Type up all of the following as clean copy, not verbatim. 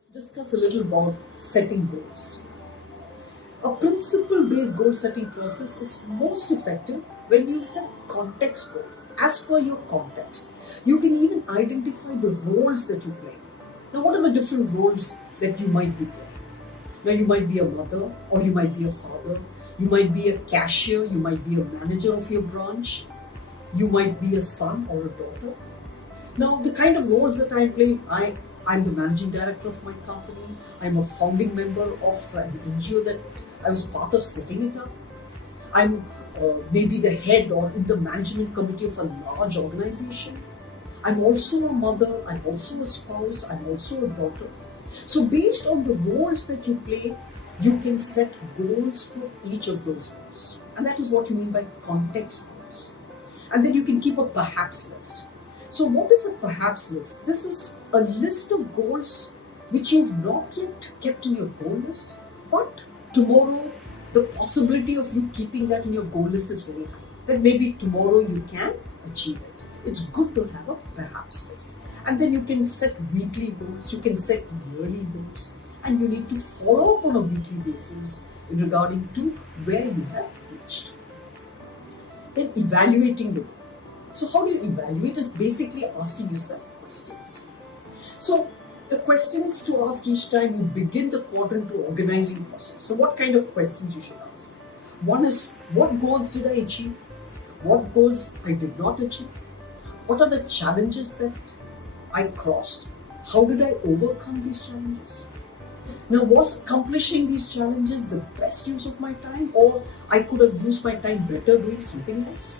Let's discuss a little about setting goals. A principle-based goal setting process is most effective when you set context goals as per your context. You can even identify the roles that you play. Now, what are the different roles that you might be playing? Now, you might be a mother, or you might be a father, you might be a cashier, you might be a manager of your branch, you might be a son or a daughter. Now, the kind of roles that I play, I'm the managing director of my company. I'm a founding member of the NGO that I was part of setting it up. I'm maybe the head or in the management committee of a large organization. I'm also a mother, I'm also a spouse, I'm also a daughter. So based on the roles that you play, you can set goals for each of those roles. And that is what you mean by context goals. And then you can keep a perhaps list. So what is a perhaps list? This is a list of goals which you've not yet kept in your goal list, but tomorrow the possibility of you keeping that in your goal list is very high. That maybe tomorrow you can achieve it. It's good to have a perhaps list. And then you can set weekly goals, you can set yearly goals, and you need to follow up on a weekly basis in regarding to where you have reached. Then evaluating the goal. So how do you evaluate is basically asking yourself questions. So the questions to ask each time you begin the quadrant to organizing process. So what kind of questions you should ask? One is, what goals did I achieve? What goals I did not achieve? What are the challenges that I crossed? How did I overcome these challenges? Now, was accomplishing these challenges the best use of my time, or I could have used my time better doing something else?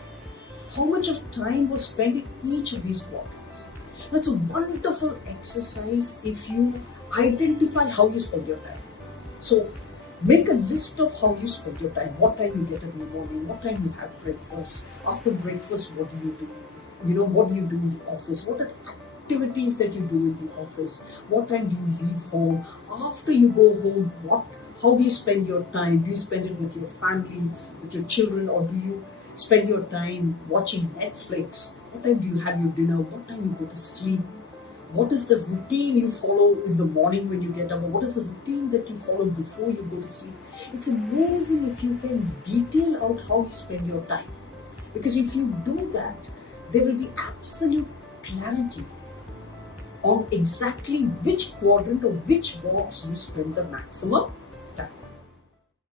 How much of time was spent in each of these quadrants? That's a wonderful exercise if you identify how you spend your time. So make a list of how you spend your time, what time you get in the morning, what time you have breakfast, after breakfast what do you do, what do you do in the office, what are the activities that you do in the office, what time do you leave home, after you go home, how do you spend your time? Do you spend it with your family, with your children, or do you spend your time watching Netflix? What time do you have your dinner? What time you go to sleep? What is the routine you follow in the morning when you get up? Or what is the routine that you follow before you go to sleep? It's amazing if you can detail out how you spend your time. Because if you do that, there will be absolute clarity on exactly which quadrant or which box you spend the maximum